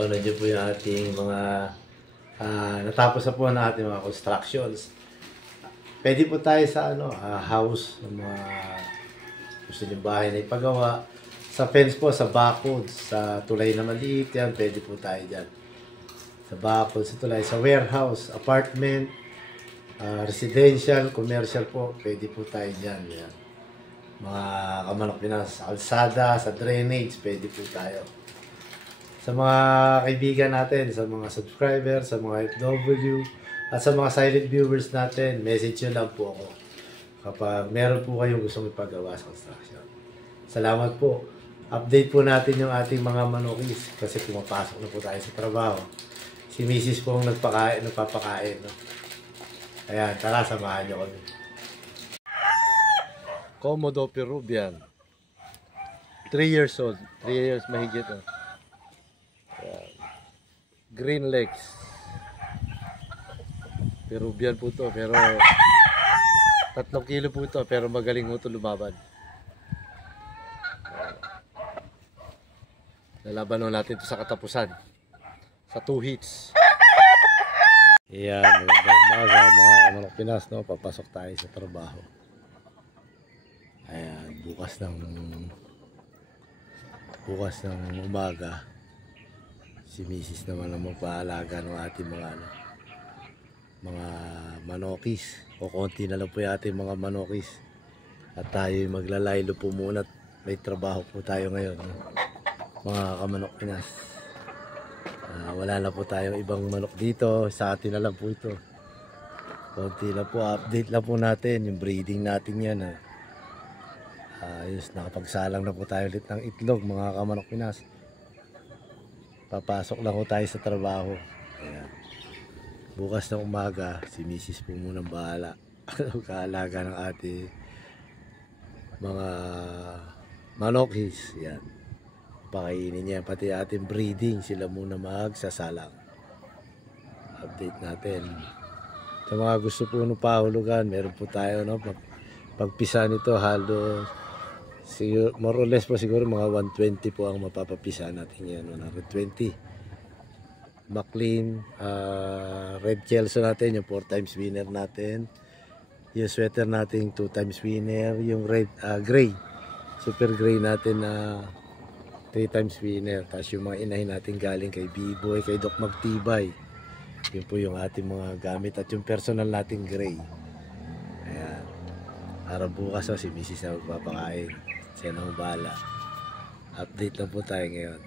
napanood niyo po yung ating mga natapos na po na ating mga constructions. Pwede po tayo sa house ng mga gusto niyong bahay na ipagawa. Sa fence po, sa bakod, sa tulay na maliit yan, pwede po tayo dyan. Sa bakod, sa tulay, sa warehouse, apartment, residential, commercial po, pwede po tayo dyan. Yan. Mga Kamanok Pinas, sa kalsada, sa drainage, pwede po tayo. Sa mga kaibigan natin, sa mga subscribers, sa mga FW, at sa mga silent viewers natin, message nyo lang po ako kapag meron po kayong gustong ipagawa sa construction. Salamat po. Update po natin yung ating mga manokis kasi pumapasok na po tayo sa trabaho. Si Mrs. po ang nagpapakain. No? Ayan, tara, samahan nyo kami. Komodo Peruvian. 3 years old. 3 years mahigit. Oh. Ayan. Green legs. Peruvian po to pero 3 kilo po ito pero magaling po ito lumaban. Lalaban natin ito sa katapusan. Sa 2 hits. Ayan, mga Kamanok Pinas, no? Papasok tayo sa trabaho. Ayan, bukas ng umaga. Si Mrs. naman ang magpaalaga ng ating mga manokis. O konti na lang po yung ating mga manokis. At tayo maglalaylo po muna. May trabaho po tayo ngayon. No? Mga Kamanok Pinas, wala na po tayong ibang manok dito, sa atin na lang po ito. Konti na po, update lang po natin yung breeding natin yan. Nakapagsalang na po tayo ulit ng itlog, mga Kamanok Pinas. Papasok lang po tayo sa trabaho. Ayan. Bukas ng umaga, si Mrs. po munang bahala. Kaalaga ng ating mga manokis. Yan. Pakainin niya pati ating breeding, sila muna magsasalang. Update natin. Sa mga gusto po ng pahulugan, meron po tayo, no? Pagpisa nito halos siguro, more or less po siguro mga 120 po ang mapapapisa natin yan, 120. McLean, Red Kelso natin, yung 4 times winner natin. Yung sweater natin 2 times winner, yung red gray, super gray natin na 3 times winner. Tapos yung mga inahin natin galing kay B-Boy, kay Doc Magtibay. Yun po yung ating mga gamit. At yung personal natin gray. Ayan. Araw bukas si Mrs. na magpapakain. Siya na bahala. Update lang po tayo ngayon.